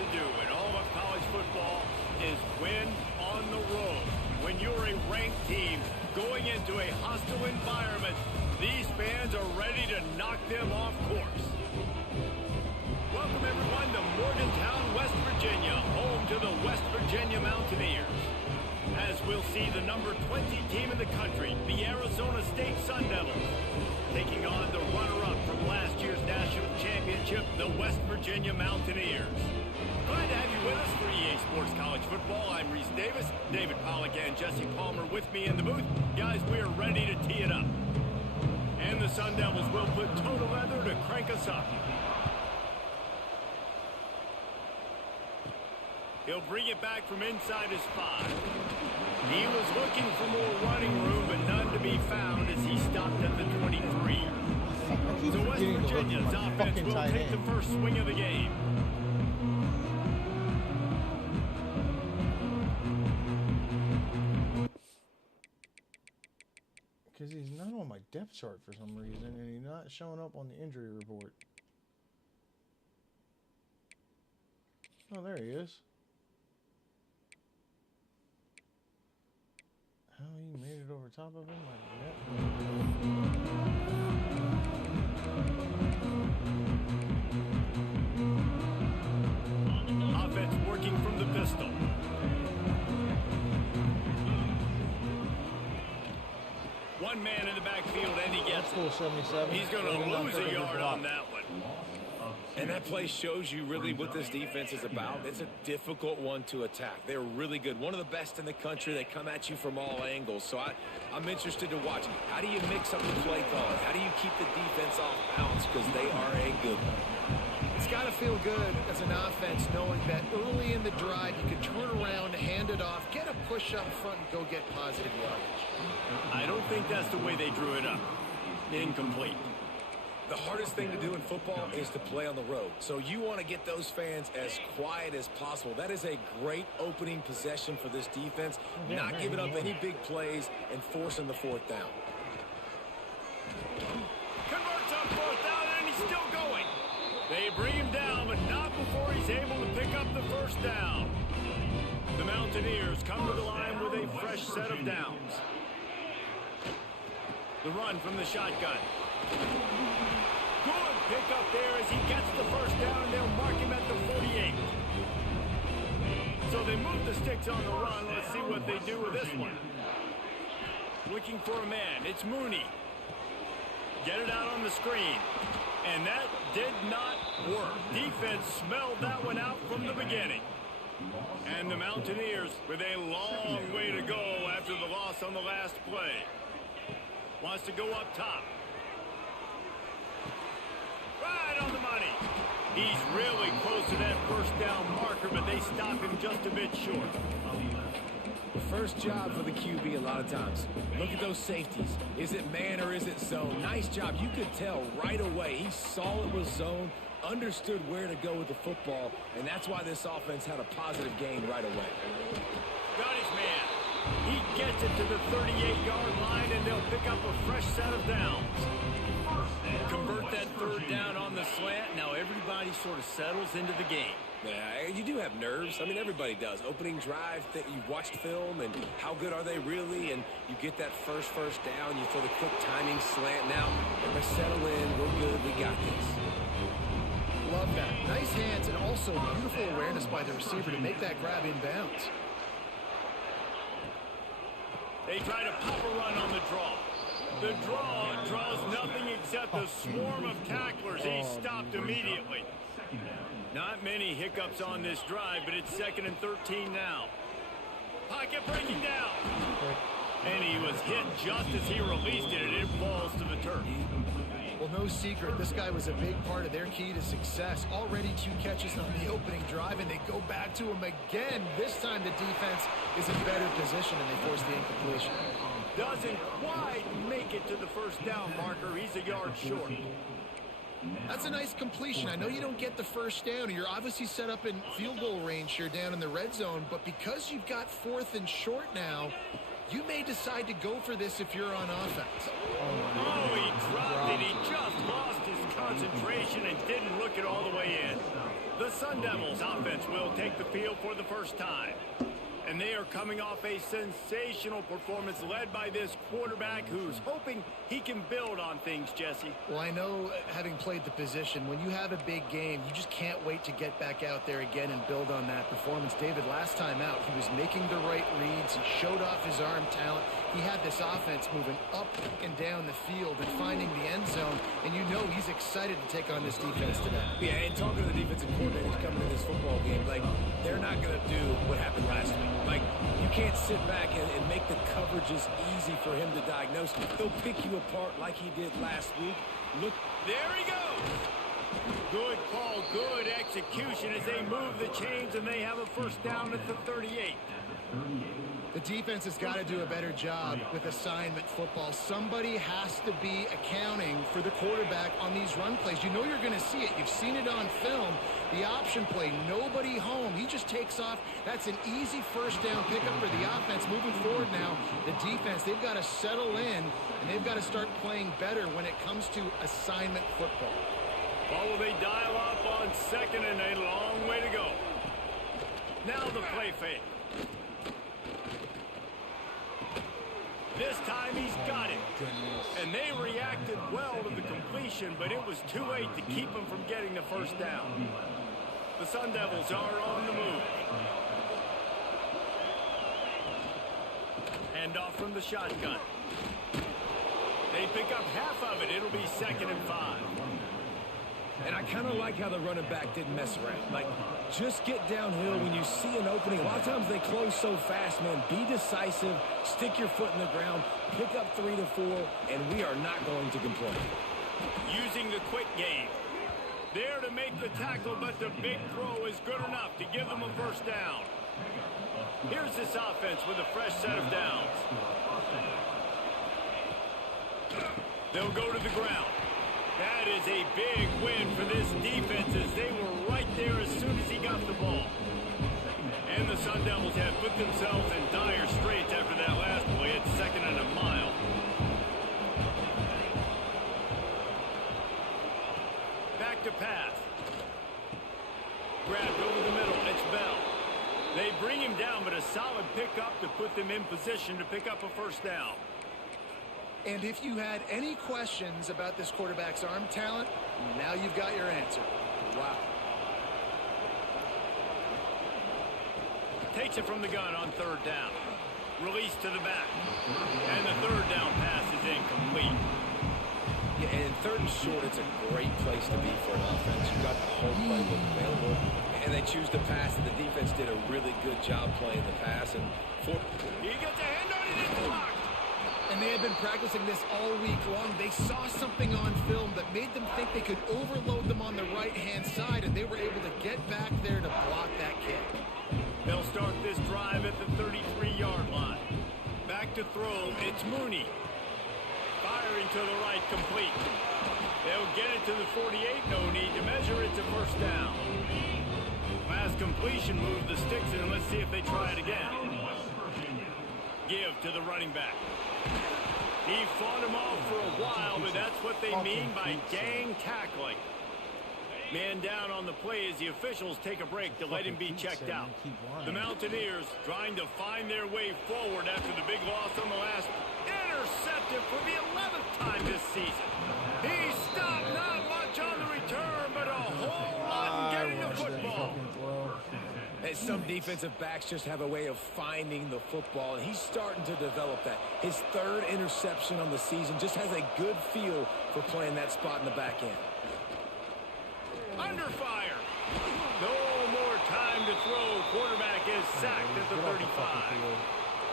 to do in all of college football is win on the road. When you're a ranked team going into a hostile environment, these fans are ready to knock them off course. Welcome, everyone, to Morgantown, West Virginia, home to the West Virginia Mountaineers. As we'll see the number 20 team in the country, the Arizona State Sun Devils, taking on the runner-up from last year's national championship, the West Virginia Mountaineers. Glad to have you with us for EA Sports College Football. I'm Reese Davis, David Pollack and Jesse Palmer with me in the booth. Guys, we are ready to tee it up. And the Sun Devils will put total leather to crank us up. He'll bring it back from inside his 5. He was looking for more running room, but none to be found as he stopped at the 23. So West Virginia's offense will take the first swing of the game. Because he's not on my depth chart for some reason, and he's not showing up on the injury report. Oh, there he is. How he made it over top of him like that. Offense working from the pistol. One man in the backfield, and he gets full 77. He's going to lose a yard on that one. And that play shows you really what this defense is about. It's a difficult one to attack. They're really good. One of the best in the country. They come at you from all angles. So I'm interested to watch. How do you mix up the play calling? How do you keep the defense off balance? Because they are a good one. It's got to feel good as an offense knowing that early in the drive you can turn around, hand it off, get a push up front, and go get positive yardage. I don't think that's the way they drew it up. Incomplete. The hardest thing to do in football is to play on the road. So you want to get those fans as quiet as possible. That is a great opening possession for this defense. Not giving up any big plays and forcing the 4th down. Converts on 4th down, and he's still going. They bring him down, but not before he's able to pick up the 1st down. The Mountaineers come to the line with a fresh set of downs. The run from the shotgun. Good pick up there as he gets the 1st down, and they'll mark him at the 48. So they move the sticks on the run. Let's see what they do with this one. Looking for a man. It's Mooney. Get it out on the screen. And that did not work. Defense smelled that one out from the beginning. And the Mountaineers with a long way to go after the loss on the last play. Wants to go up top. Right on the money. He's really close to that 1st down marker, but they stop him just a bit short. The first job for the QB a lot of times. Look at those safeties. Is it man or is it zone? Nice job. You could tell right away. He saw it was zone, understood where to go with the football, and that's why this offense had a positive gain right away. Got his man. He gets it to the 38-yard line, and they'll pick up a fresh set of downs. Convert that 3rd down on the slant. Now everybody sort of settles into the game. Yeah, you do have nerves. I mean, everybody does. Opening drive, you watched film, and how good are they really? And you get that first down. You throw the quick timing slant. Now, everybody settle in. We're good. We got this. Love that. Nice hands and also beautiful awareness by the receiver to make that grab inbounds. They try to pop a run on the draw. The draw draws nothing except a swarm of tacklers. He's stopped immediately. Not many hiccups on this drive, but it's 2nd and 13 now. Pocket breaking down. And he was hit just as he released it, and it falls to the turf. Well, no secret, this guy was a big part of their key to success. Already 2 catches on the opening drive, and they go back to him again. This time the defense is in better position, and they force the incompletion. Doesn't quite make it to the 1st down marker. He's a yard short. That's a nice completion. I know you don't get the 1st down. You're obviously set up in field goal range here down in the red zone, but because you've got 4th and short now, you may decide to go for this if you're on offense. Oh, he dropped it. He just lost his concentration and didn't look it all the way in. The Sun Devils offense will take the field for the first time. And they are coming off a sensational performance led by this quarterback who's hoping he can build on things, Jesse. Well, I know, having played the position, when you have a big game, you just can't wait to get back out there again and build on that performance. David, last time out, he was making the right reads. He showed off his arm talent. He had this offense moving up and down the field and finding the end zone. And you know he's excited to take on this defense today. Yeah, and talking to the defensive coordinators coming to this football game, like, they're not going to do what happened last week. Like, you can't sit back and make the coverages easy for him to diagnose. He'll pick you apart like he did last week. Look, there he goes. Good call, good execution as they move the chains, and they have a first down at the 38. The defense has got to do a better job with assignment football. Somebody has to be accounting for the quarterback on these run plays. You know you're going to see it. You've seen it on film. The option play, nobody home. He just takes off. That's an easy first down pickup for the offense. Moving forward now, the defense, they've got to settle in, and they've got to start playing better when it comes to assignment football. Well, will they dial up on second and a long way to go? Now the play fake. This time he's got it. And they reacted well to the completion, but it was too late to keep him from getting the first down. The Sun Devils are on the move. Hand off from the shotgun. They pick up half of it. It'll be 2nd and 5. and I kind of like how the running back didn't mess around. Like, just get downhill when you see an opening. A lot of times they close so fast, man. Be decisive, stick your foot in the ground, pick up 3 to 4, and we are not going to complain. Using the quick game. There to make the tackle, but the big throw is good enough to give them a first down. Here's this offense with a fresh set of downs. They'll go to the ground. That is a big win for this defense as they were right there as soon as he got the ball. And the Sun Devils have put themselves in dire straits after that last play at 2nd and a mile. Back to pass. Grabbed over the middle. It's Bell. They bring him down, but a solid pickup to put them in position to pick up a first down. And if you had any questions about this quarterback's arm talent, now you've got your answer. Wow. Takes it from the gun on 3rd down. Release to the back. And the 3rd down pass is incomplete. Yeah, and 3rd and short, it's a great place to be for an offense. You've got the whole playbook available, and they choose to pass, and the defense did a really good job playing the pass. And he gets a hand on it, it's blocked. And they had been practicing this all week long. They saw something on film that made them think they could overload them on the right-hand side, and they were able to get back there to block that kick. They'll start this drive at the 33-yard line. Back to throw, it's Mooney. Firing to the right, complete. They'll get it to the 48, no need to measure, it's a first down. Last completion moved the sticks in, let's see if they try it again. Give to the running back. He fought him off for a while, but that's what they mean by gang tackling. Man down on the play as the officials take a break to let him be checked out. The Mountaineers trying to find their way forward after the big loss on the last. Intercepted for the 11th time this season. He stopped, not much on the return, but a whole lot in getting the football. And some defensive backs just have a way of finding the football, and he's starting to develop that. His 3rd interception on the season, just has a good feel for playing that spot in the back end. Under fire. No more time to throw. Quarterback is sacked at the 35.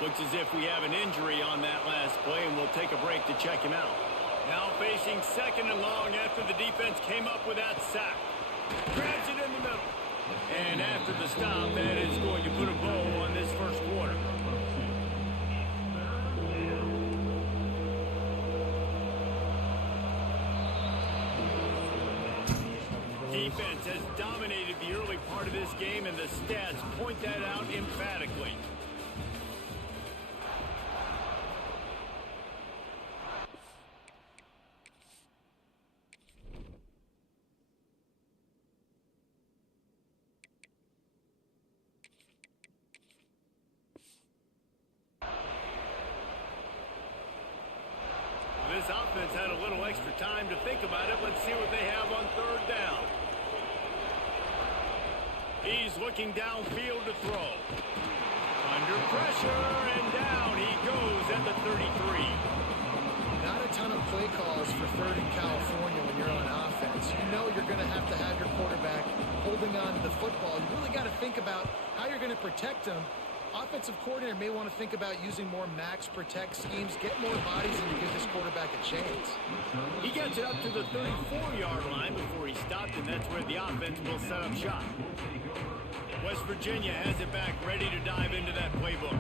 Looks as if we have an injury on that last play, and we'll take a break to check him out. Now facing 2nd and long after the defense came up with that sack. Grabs it in the middle. And after the stop, that is going to put a bow on this first quarter. Defense has dominated the early part of this game, and the stats point that out emphatically. extra time to think about it. Let's see what they have on third down. He's looking downfield to throw. Under pressure, and down he goes at the 33. Not a ton of play calls for third in California when you're on offense. You know you're going to have your quarterback holding on to the football. You really got to think about how you're going to protect him. Offensive coordinator may want to think about using more max protect schemes, get more bodies, and to give this quarterback a chance. He gets it up to the 34-yard line before he stopped, and that's where the offense will set up shop. West Virginia has it back, ready to dive into that playbook.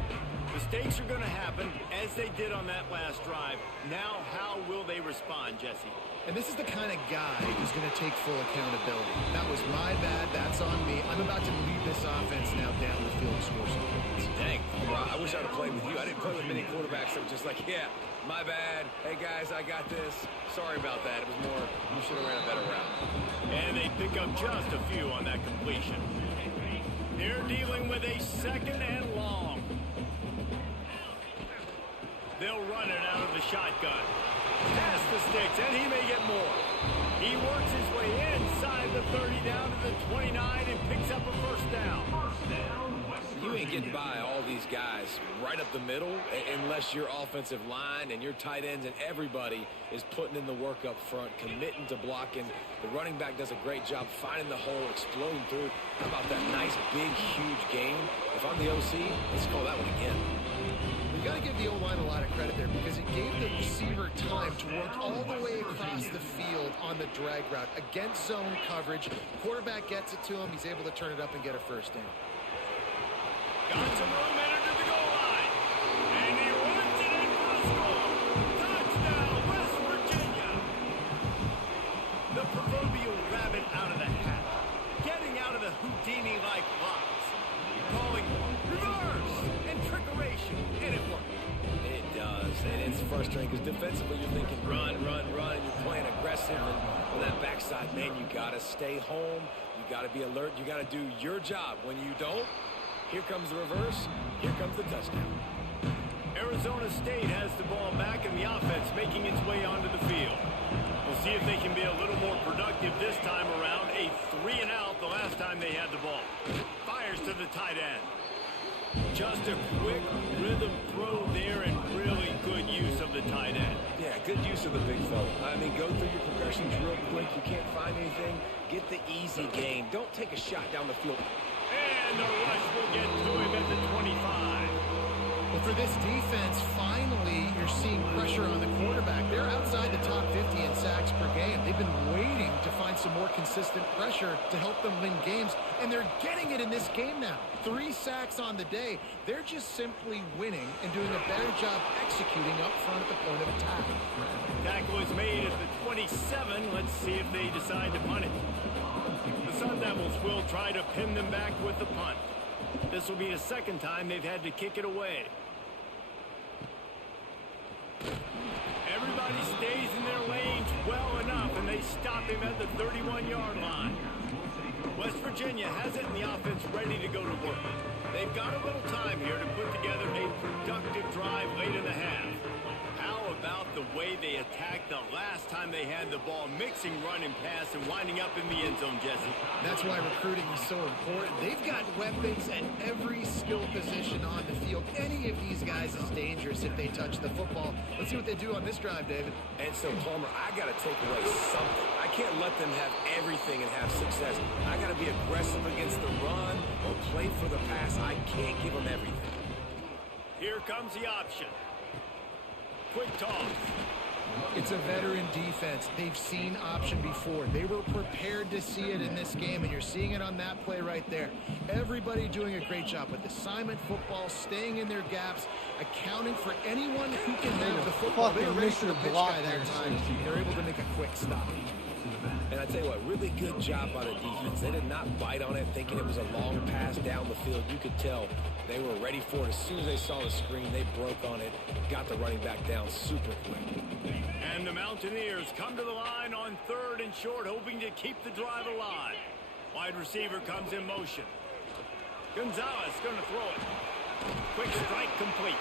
Mistakes are going to happen, as they did on that last drive. Now, how will they respond, Jesse? And this is the kind of guy who's going to take full accountability. That was my bad. That's on me. I'm about to lead this offense now down the field and score some points. Dang, I wish I'd have played with you. I didn't play with many quarterbacks that were just like, yeah, my bad. Hey, guys, I got this. Sorry about that. It was more, you should have ran a better route. And they pick up just a few on that completion. They're dealing with a second and long. They'll run it out of the shotgun. Past the sticks, and he may get more. He works his way inside the 30 down to the 29 and picks up a first down. You ain't getting by all these guys right up the middle unless your offensive line and your tight ends and everybody is putting in the work up front, committing to blocking. The running back does a great job finding the hole, exploding through. How about that nice, big, huge game? If I'm the OC, let's call that one again. You got to give the O-line a lot of credit there because it gave the receiver time to work all the way across the field on the drag route against zone coverage. Quarterback gets it to him. He's able to turn it up and get a first down. Got some room entered to the goal line. And he runs it in for a score. Touchdown, West Virginia. The proverbial rabbit out of the hat. Getting out of the Houdini-like blocks. Calling reverse and trickeration. And it worked. It does, and it's frustrating because defensively you're thinking run, and you're playing aggressive, and on that backside, man, you got to stay home. You got to be alert. You got to do your job. When you don't, here comes the reverse. Here comes the touchdown. Arizona State has the ball back and the offense making its way onto the field. We'll see if they can be a little more productive this time around. A 3-and-out the last time they had the ball. Fires to the tight end. Just a quick rhythm throw there and really good use of the tight end. Yeah, good use of the big fella. I mean, go through your progressions real quick. You can't find anything. Get the easy gain. Don't take a shot down the field. And the rush will get to him at the 25. Well, for this defense, finally, you're seeing pressure on the quarterback. They're outside the top 50 in sacks per game. They've been waiting to find some more consistent pressure to help them win games, and they're getting it in this game now. 3 sacks on the day. They're just simply winning and doing a better job executing up front at the point of attack. Tackle is made at the 27. Let's see if they decide to punt it. The Sun Devils will try to pin them back with the punt. This will be the second time they've had to kick it away. Everybody stays in their lanes well enough, and they stop him at the 31-yard line. West Virginia has it, and the offense ready to go to work. They've got a little time here to put together a productive drive late in the half. How about the way they attacked the last time they had the ball, mixing run and pass and winding up in the end zone, Jesse? That's why recruiting is so important. They've got weapons at every skill position on the field. Any of these guys is dangerous if they touch the football. Let's see what they do on this drive, David. And so, Palmer, I got to take away something. I can't let them have everything and have success. I got to be aggressive against the run or play for the pass. I can't give them everything. Here comes the option. Quick toss. It's a veteran defense. They've seen option before. They were prepared to see it in this game, and you're seeing it on that play right there. Everybody doing a great job with assignment football, staying in their gaps, accounting for anyone who can have the football. They were ready for the pitch guy that time. They're able to make a quick stop. And I tell you what, really good job by the defense. They did not bite on it thinking it was a long pass down the field. You could tell they were ready for it. As soon as they saw the screen, they broke on it, got the running back down super quick. And the Mountaineers come to the line on 3rd and short, hoping to keep the drive alive. Wide receiver comes in motion. Gonzalez going to throw it. Quick strike complete.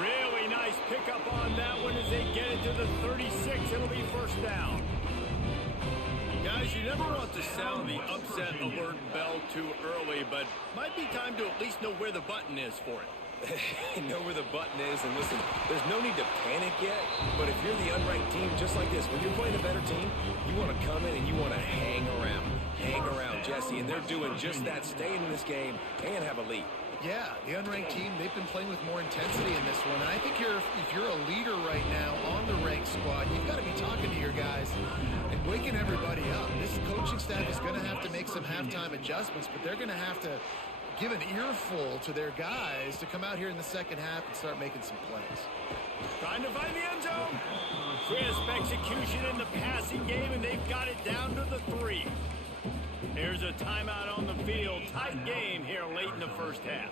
Really nice pickup on that one as they get it to the 36. It'll be first down. Guys, you never want to sound the upset alert bell too early, but might be time to at least know where the button is for it. Know where the button is, and listen, there's no need to panic yet, but if you're the unranked team, just like this, when you're playing a better team, you want to come in and you want to hang around, Jesse, and they're doing just that, staying in this game and have a lead. Yeah, the unranked team, they've been playing with more intensity in this one. I think if you're a leader right now on the ranked squad, you've got to be talking to your guys and waking everybody up. This coaching staff is going to have to make some halftime adjustments, but they're going to have to give an earful to their guys to come out here in the second half and start making some plays. Trying to find the end zone. Crisp execution in the passing game, and they've got it down to the 3. There's a timeout on the field. Tight game here late in the first half.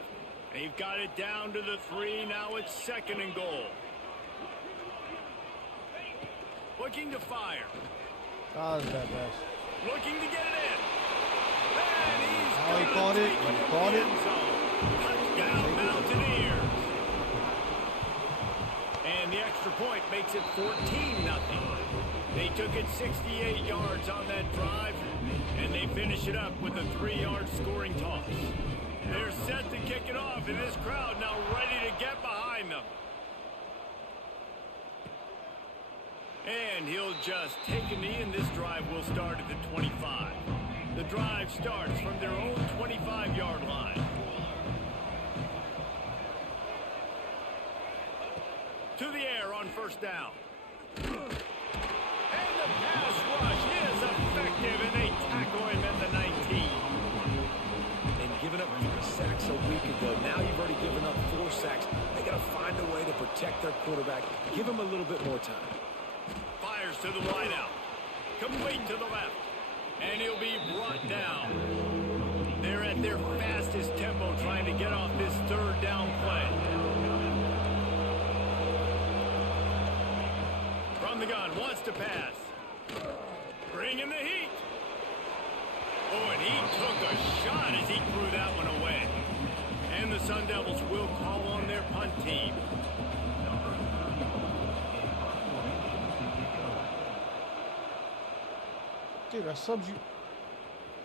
They've got it down to the 3. Now it's 2nd and goal. Looking to fire. Oh, that's bad pass. Looking to get it in. And he's Oh, he caught it. He caught it. Touchdown, Mountaineers. And the extra point makes it 14-0. They took it 68 yards on that drive, and they finish it up with a 3-yard scoring toss. They're set to kick it off, and this crowd now ready to get behind them. And he'll just take a knee, and this drive will start at the 25. The drive starts from their own 25-yard line. To the air on first down. And the pass rush is effective, and they tackle him at the 19. And giving up 3 sacks a week ago, now you've already given up 4 sacks. They got to find a way to protect their quarterback. Give him a little bit more time. Fires to the wideout. Complete to the left. And he'll be brought down. They're at their fastest tempo trying to get off this 3rd down play. From the gun, wants to pass. Bring in the heat. Oh, and he took a shot as he threw that one away. And the Sun Devils will call on their punt team. Dude, I subbed you.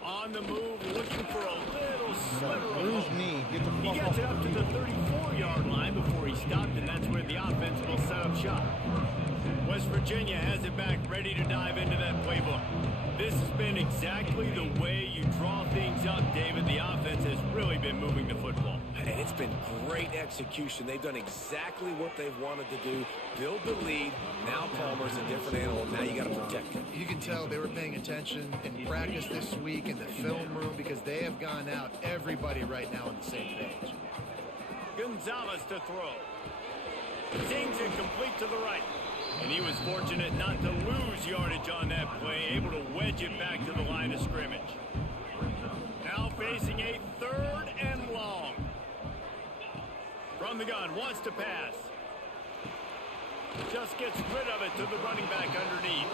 On the move, looking for a little sliver of Bruise hope. knee. Get the He fuck gets off. it up to the 34-yard line before he stopped, and that's where the offense will set up shop. West Virginia has it back, ready to dive into that playbook. This has been exactly the way you draw things up, David. The offense has really been moving the football. And it's been great execution. They've done exactly what they've wanted to do. Build the lead. Now Palmer's a different animal. Now you got to protect him. You can tell they were paying attention in practice this week in the film room because they have gone out, everybody right now on the same page. Gonzalez to throw. Sings it complete to the right. And he was fortunate not to lose yardage on that play, able to wedge it back to the line of scrimmage. Now facing a 3rd and long. From the gun, wants to pass. Just gets rid of it to the running back underneath.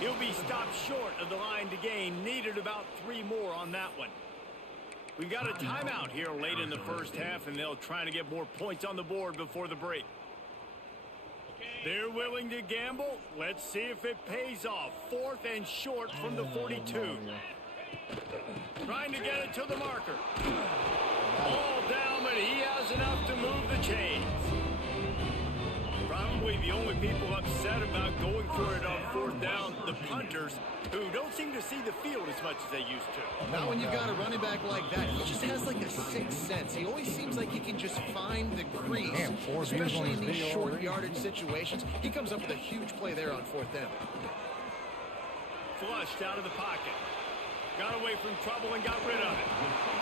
He'll be stopped short of the line to gain. Needed about 3 more on that one. We've got a timeout here late in the first half, and they'll try to get more points on the board before the break. They're willing to gamble. Let's see if it pays off. 4th and short from the 42. Trying to get it to the marker. Ball down, but he has enough to move the chains. Probably the only people upset about going for it on 4th down, the punters, who don't seem to see the field as much as they used to. Not when you've got a running back like that. He just has like a sixth sense. He always seems like he can just find the crease, especially in these short yardage situations. He comes up with a huge play there on 4th down. Flushed out of the pocket. Got away from trouble and got rid of it.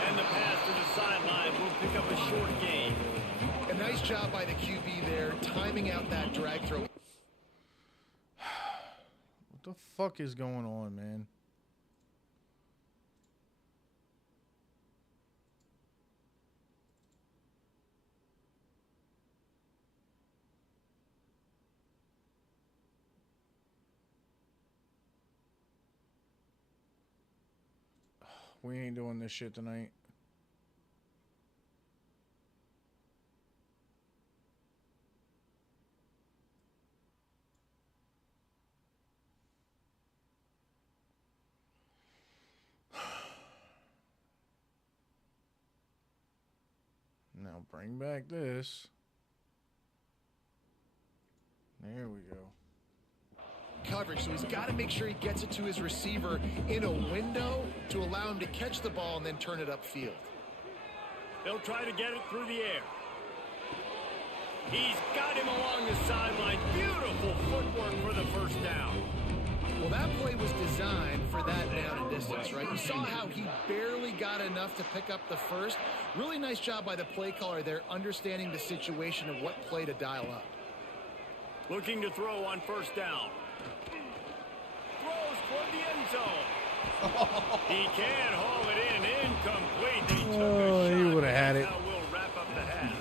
And the pass to the sideline will pick up a short gain. A nice job by the QB there, timing out that drag throw. What the fuck is going on, man? We ain't doing this shit tonight. bring back this. There we go. Coverage, so he's got to make sure he gets it to his receiver in a window to allow him to catch the ball and then turn it upfield. They'll try to get it through the air. He's got him along the sideline. Beautiful footwork for the first down. Well, that play was designed for that down and distance, right? You saw how he barely got enough to pick up the first. Really nice job by the play caller there, understanding the situation of what play to dial up. Looking to throw on first down. Throws toward the end zone. He can't haul it in. Incomplete. They took a shot. He would have had it. Now we'll wrap up the half.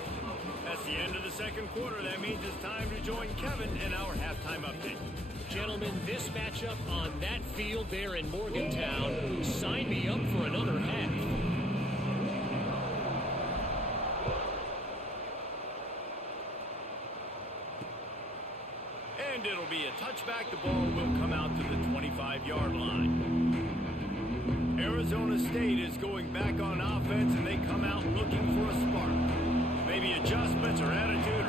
That's the end of the second quarter. That means it's time to join Kevin in our halftime update. Gentlemen, this matchup on that field there in Morgantown, sign me up for another half. And it'll be a touchback. The ball will come out to the 25-yard line. Arizona State is going back on offense, and they come out looking for a spark. Maybe adjustments or attitude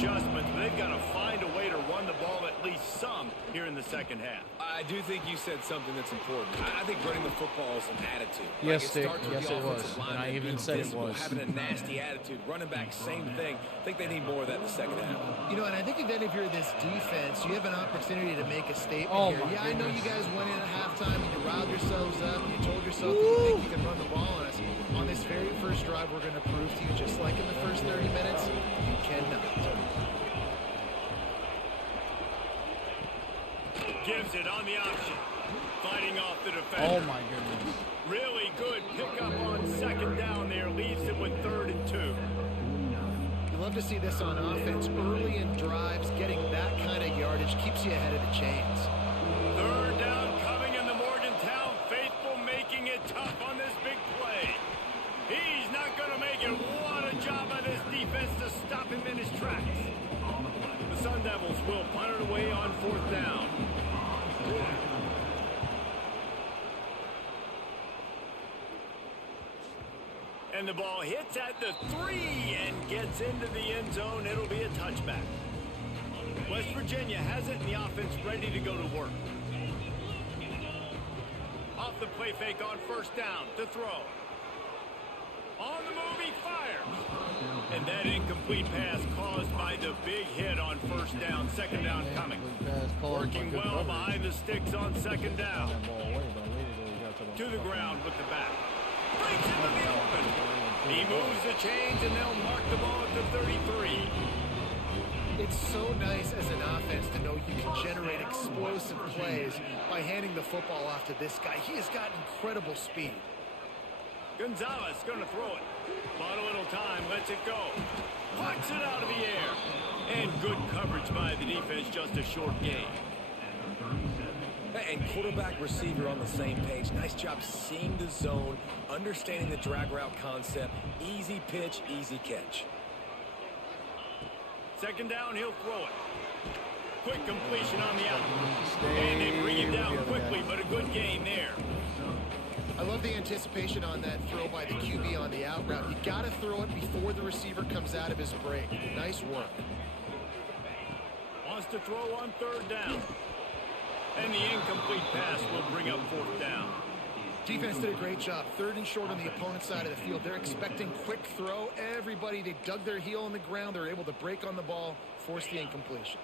adjustments, but they've got to find a way to run the ball at least some here in the second half. I do think you said something that's important. I think running the football is an attitude. Yes, it starts with yes, the it was. offensive line And I being even said it visible, was. having a nasty attitude. Running back, same thing. I think they need more of that in the second half. You know, and I think then if you're this defense, you have an opportunity to make a statement Oh, here. my Yeah, I know you goodness. guys went in at halftime and you riled yourselves up. You told yourself that you think you can run the ball on us. On this very first drive, we're going to prove to you, just like in the first 30 minutes, you cannot. Gives it on the option. Fighting off the defender. Oh my goodness. Really good pickup on second down there. Leaves them with 3rd and 2. You love to see this on offense. Early in drives, getting that kind of yardage keeps you ahead of the chains. 3rd down coming in the Morgantown faithful, making it tough on this big play. He's not going to make it. What a job by this defense to stop him in his tracks. The Sun Devils will punt it away on 4th down. And the ball hits at the 3 and gets into the end zone. It'll be a touchback. West Virginia has it, and the offense ready to go to work. Off the play fake on first down to throw. On the move, he fires. And that incomplete pass caused by the big hit on first down. Second down coming. Working well behind the sticks on second down. To the ground with the back. Breaks into the open. He moves the chains, and they'll mark the ball at the 33. It's so nice as an offense to know you can generate explosive plays by handing the football off to this guy. He has got incredible speed. Gonzalez going to throw it. Bought a little time, lets it go. Plucks it out of the air. And good coverage by the defense, just a short gain. And quarterback receiver on the same page. Nice job seeing the zone, understanding the drag route concept. Easy pitch, easy catch. Second down, he'll throw it. Quick completion on the out. And they bring him down quickly, but a good gain there. I love the anticipation on that throw by the QB on the out route. You got to throw it before the receiver comes out of his break. Nice work. Wants to throw on 3rd down. And the incomplete pass will bring up 4th down. Defense did a great job. 3rd and short on the opponent's side of the field. They're expecting quick throw. Everybody, they dug their heel in the ground. They're able to break on the ball, force the incompletion.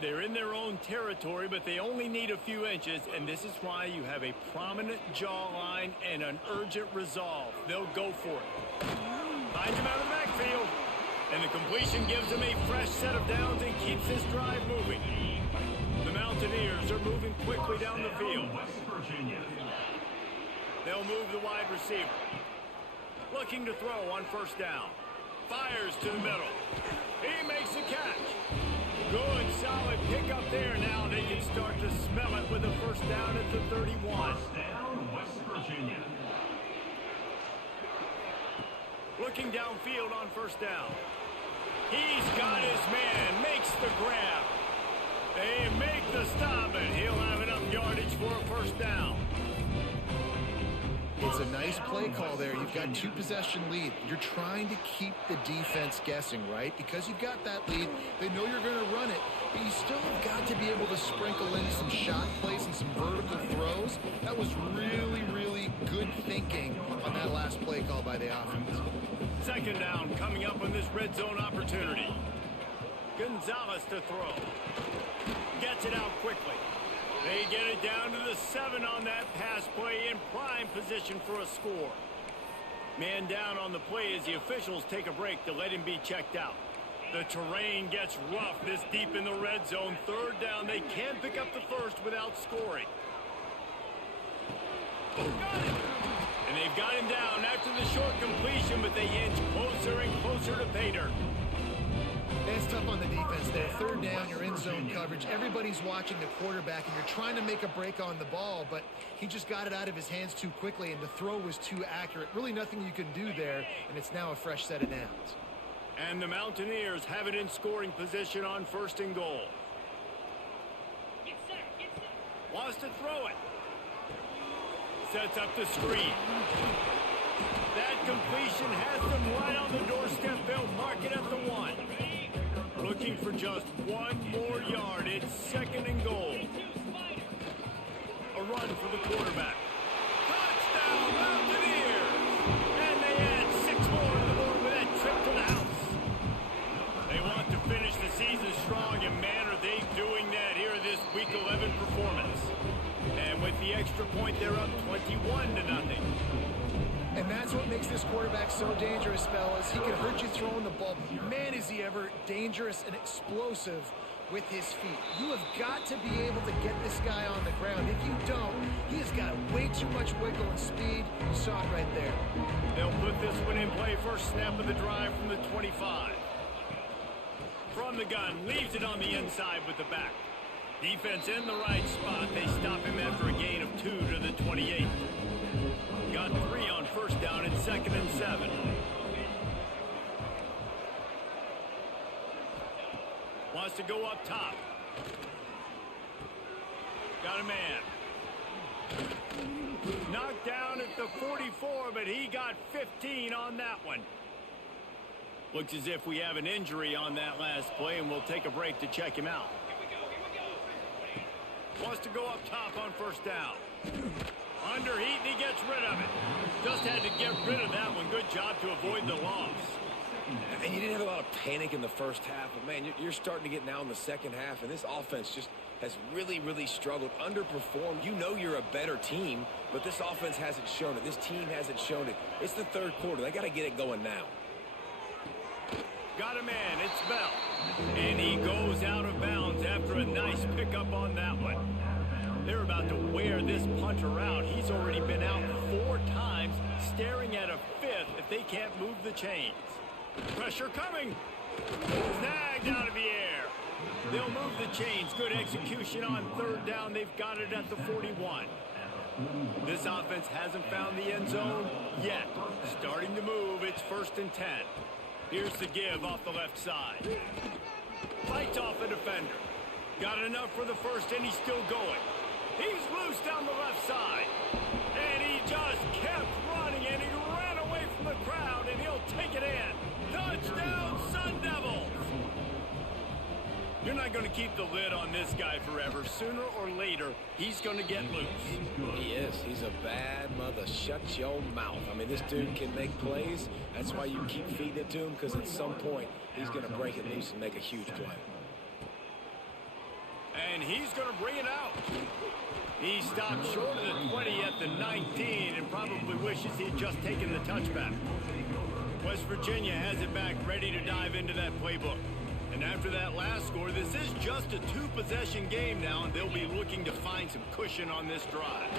They're in their own territory, but they only need a few inches, and this is why you have a prominent jawline and an urgent resolve. They'll go for it. Finds him out of the backfield, and the completion gives them a fresh set of downs and keeps this drive moving. The Mountaineers are moving quickly down the field. They'll move the wide receiver. Looking to throw on first down. Fires to the middle. He makes the catch. Good, solid pickup there. Now they can start to smell it with a first down at the 31. Looking downfield on first down. He's got his man. Makes the grab. They make the stop, and he'll have enough yardage for a first down. It's a nice play call there. You've got 2-possession lead. You're trying to keep the defense guessing, right? Because you've got that lead, they know you're going to run it, but you still have got to be able to sprinkle in some shot plays and some vertical throws. That was really, really good thinking on that last play call by the offense. Second down coming up on this red zone opportunity. Gonzalez to throw. Gets it out quickly. They get it down to the 7 on that pass play in prime position for a score. Man down on the play as the officials take a break to let him be checked out. The terrain gets rough this deep in the red zone. Third down, they can't pick up the first without scoring. Got it. And they've got him down after the short completion, but they inch closer and closer to pay dirt. It's tough on the defense there. Third down, you're in zone coverage. Everybody's watching the quarterback, and you're trying to make a break on the ball, but he just got it out of his hands too quickly, and the throw was too accurate. Really nothing you can do there, and it's now a fresh set of downs. And the Mountaineers have it in scoring position on 1st and goal. Wants to throw it. Sets up the screen. That completion has them right on the doorstep. They'll mark it at the 1. Looking for just 1 more yard. It's 2nd and goal. A run for the quarterback. Touchdown, Mountaineers! And they add 6 more to the board with that trip to the house. They want to finish the season strong, and man, are they doing that here in this Week 11 performance. And with the extra point, they're up 21-0. And that's what makes this quarterback so dangerous, fellas. He can hurt you throwing the ball. Man, is he ever dangerous and explosive with his feet. You have got to be able to get this guy on the ground. If you don't, he has got way too much wiggle and speed. You saw it right there. They'll put this one in play. First snap of the drive from the 25. From the gun, leaves it on the inside with the back. Defense in the right spot. They stop him after a gain of 2 to the 28. Got 3 on first down and 2nd and 7. Wants to go up top. Got a man. Knocked down at the 44, but he got 15 on that one. Looks as if we have an injury on that last play, and we'll take a break to check him out. Wants to go up top on first down. Under heat, and he gets rid of it. Just had to get rid of that one. Good job to avoid the loss. And you didn't have a lot of panic in the first half, but man, you're starting to get now in the second half, and this offense just has really, really struggled, underperformed. You know you're a better team, but this offense hasn't shown it. This team hasn't shown it. It's the third quarter. They got to get it going now. Got a man. It's Bell. And he goes out of bounds after a nice pickup on that one. They're about to wear this punter out. He's already been out 4 times, staring at a 5th if they can't move the chains. Pressure coming. Snagged out of the air. They'll move the chains. Good execution on third down. They've got it at the 41. This offense hasn't found the end zone yet. Starting to move. It's 1st and 10. Here's the give off the left side. Fights off a defender. Got enough for the first, and he's still going. He's loose down the left side. And he just kept running, and he ran away from the crowd, and he'll take it in. Touchdown, Sun Devils! You're not going to keep the lid on this guy forever. Sooner or later, he's going to get loose. He is. He's a bad mother. Shut your mouth. I mean, this dude can make plays. That's why you keep feeding it to him, because at some point, he's going to break it loose and make a huge play. And he's going to bring it out. He stopped short of the 20 at the 19 and probably wishes he had just taken the touchback. West Virginia has it back, ready to dive into that playbook. And after that last score, this is just a 2-possession game now, and they'll be looking to find some cushion on this drive.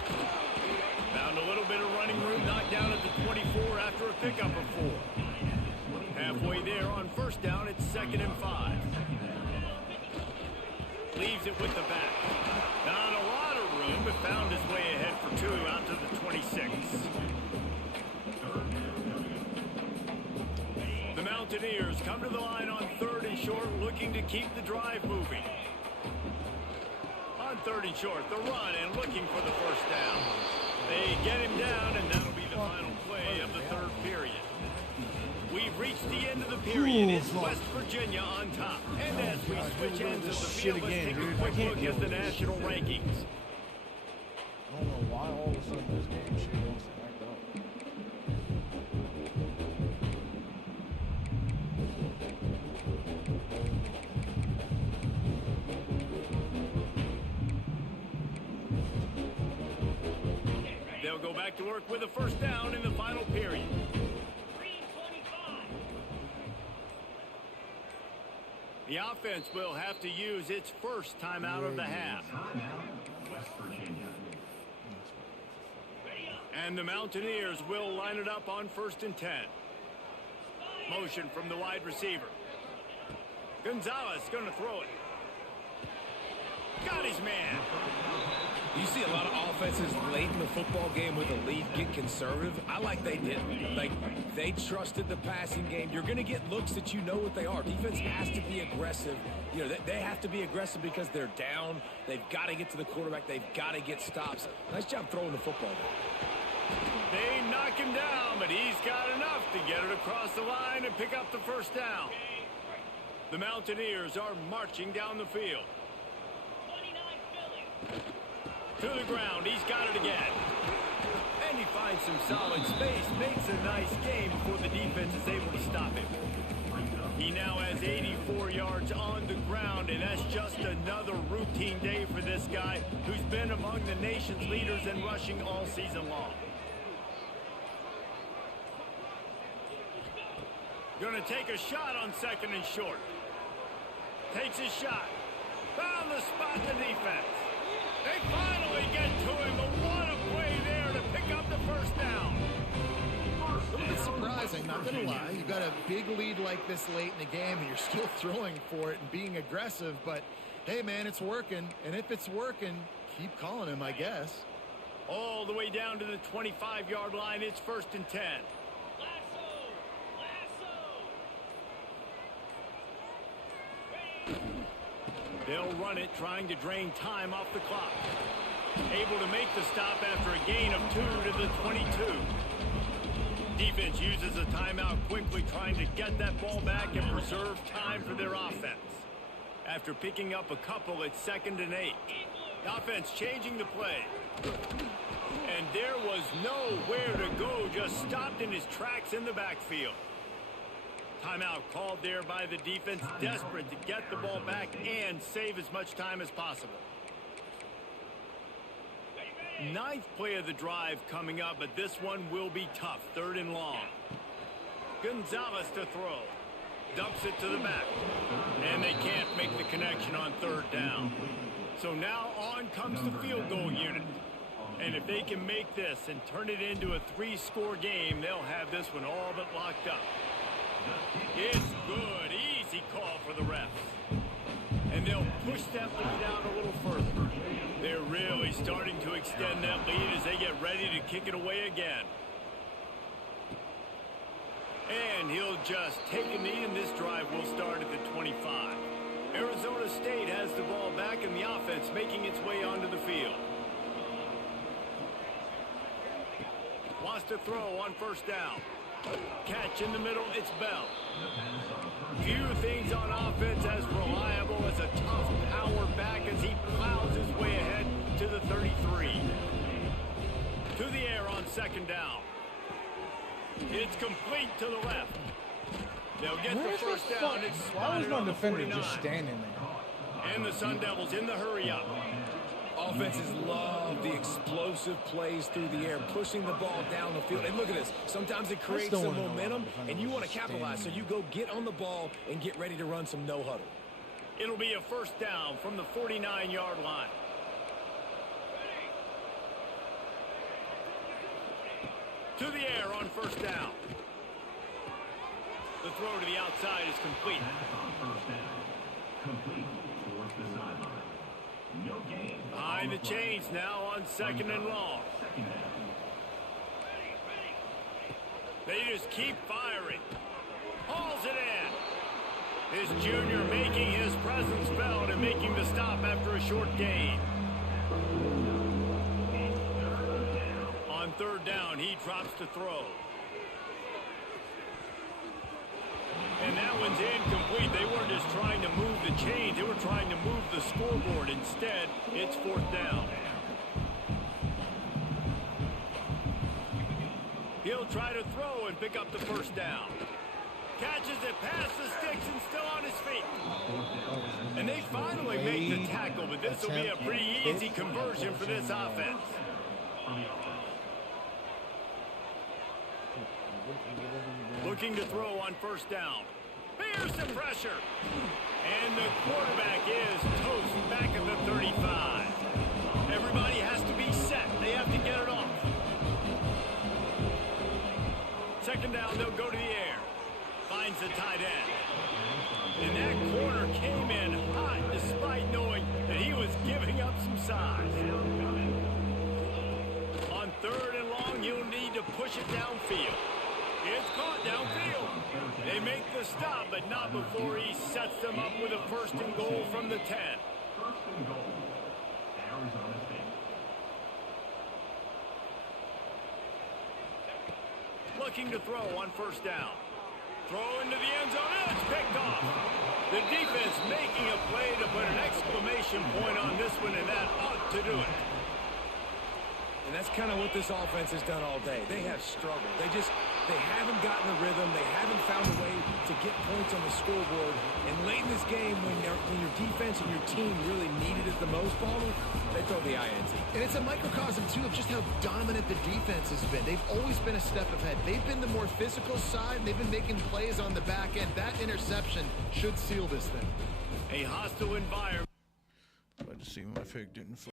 Found a little bit of running room, knocked down at the 24 after a pickup of 4. Halfway there on first down, it's 2nd and 5. Leaves it with the back. Not a lot of room, but found his way ahead for 2 out to the 26. The Mountaineers come to the line on 3rd and short, looking to keep the drive moving. On 3rd and short, the run and looking for the first down. They get him down, and that'll be the end of the period. It's West Virginia on top. And as we switch ends of the field, let's take a quick look at the national rankings. I don't know why all of a sudden this game shit wants to act up. They'll go back to work with a first down in the final period. The offense will have to use its first timeout of the half. And the Mountaineers will line it up on 1st and 10. Motion from the wide receiver. Gonzalez going to throw it. Got his man. You see a lot of offenses late in the football game with a lead get conservative. I like they did. Like, they trusted the passing game. You're going to get looks that you know what they are. Defense has to be aggressive. You know, they have to be aggressive because they're down. They've got to get to the quarterback. They've got to get stops. Nice job throwing the football. They knock him down, but he's got enough to get it across the line and pick up the first down. The Mountaineers are marching down the field. To the ground, he's got it again. And he finds some solid space, makes a nice game before the defense is able to stop him. He now has 84 yards on the ground, and that's just another routine day for this guy who's been among the nation's leaders in rushing all season long. Going to take a shot on 2nd and short. Takes a shot. Found the spot in the defense. They finally get to him, but what a play there to pick up the first down. A little bit surprising, not going to lie. You've got a big lead like this late in the game, and you're still throwing for it and being aggressive. But, hey, man, it's working. And if it's working, keep calling him, I guess. All the way down to the 25-yard line. It's 1st and 10. They'll run it, trying to drain time off the clock. Able to make the stop after a gain of 2 to the 22. Defense uses a timeout quickly, trying to get that ball back and preserve time for their offense. After picking up a couple, it's 2nd and 8. The offense changing the play. And there was nowhere to go, just stopped in his tracks in the backfield. Timeout called there by the defense, desperate to get the ball back and save as much time as possible. 9th play of the drive coming up, but this one will be tough. 3rd and long. Gonzalez to throw. Dumps it to the back. And they can't make the connection on 3rd down. So now on comes the field goal unit. And if they can make this and turn it into a 3-score game, they'll have this one all but locked up. It's good. Easy call for the refs. And they'll push that lead out a little further. They're really starting to extend that lead as they get ready to kick it away again. And he'll just take a knee, and this drive will start at the 25. Arizona State has the ball back, and the offense making its way onto the field. Wants to throw on 1st down. Catch in the middle, it's Bell. Few things on offense as reliable as a tough power back as he plows his way ahead to the 33. To the air on 2nd down. It's complete to the left. They'll get the first down. It's Why was spotted my on the defender 49. just standing there? And the Sun Devils in the hurry up. Offenses love the explosive plays through the air, pushing the ball down the field. And look at this. Sometimes it creates still some wanna know why momentum, the and you want to defender capitalize. was So you go get on the ball and get ready to run some no-huddle. It'll be a first down from the 49-yard line. To the air on 1st down. The throw to the outside is complete. Behind the chains now on 2nd and long. They just keep firing. Hauls it in. His junior making his presence felt and making the stop after a short gain. On 3rd down, he drops to throw. And that one's incomplete. They weren't just trying to move the chains. They were trying to move the scoreboard. Instead, it's 4th down. He'll try to throw and pick up the 1st down. Catches it past the sticks and still on his feet. And they finally make the tackle, but this will be a pretty easy conversion for this offense. Looking to throw on 1st down. Here's the pressure. And the quarterback is toast back at the 35. Everybody has to be set. They have to get it off. 2nd down, they'll go to the air. Finds the tight end. And that corner came in hot despite knowing that he was giving up some size. On 3rd and long, you'll need to push it downfield. It's caught downfield. They make the stop, but not before he sets them up with a 1st and goal from the 10. 1st and goal. Arizona State. Looking to throw on 1st down. Throw into the end zone, and it's picked off. The defense making a play to put an exclamation point on this one, and that ought to do it. And that's kind of what this offense has done all day. They have struggled. They haven't gotten the rhythm. They haven't found a way to get points on the scoreboard. And late in this game, when your defense and your team really needed it the most, Palmer, they throw the INT. And it's a microcosm, too, of just how dominant the defense has been. They've always been a step ahead. They've been the more physical side. They've been making plays on the back end. That interception should seal this thing. A hostile environment. Glad to see my fig didn't